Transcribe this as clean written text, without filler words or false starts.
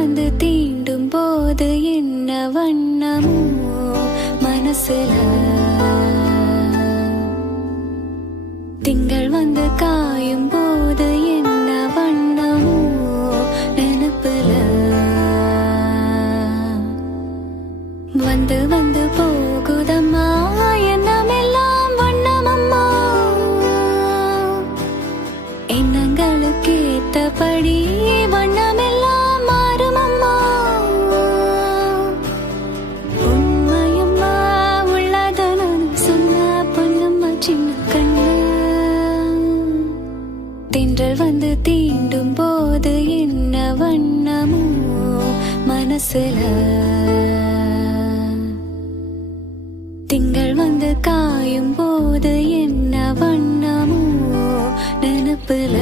வந்து தீண்டும் போது என்ன வண்ணமோ மனசுல, திங்கள் வந்து காயும் போது என்ன வண்ணமோ நினப்புல, வந்து வந்து போகுதம்மா எண்ணமெல்லாம் வண்ணமம்மா, எண்ணங்களுக்கு ஏத்தபடி வண்ணமெல்லாம் மாறுமம்மா. உண்மையம்மா உள்ளத நான் சொன்ன பொன்னம்மா சின்ன கண்ணு, தென்றல் வந்து தீண்டும் போது என்ன வண்ணமோ மனசுல, திங்கள் வந்து காயும் போது என்ன வண்ணமோ நினப்புல.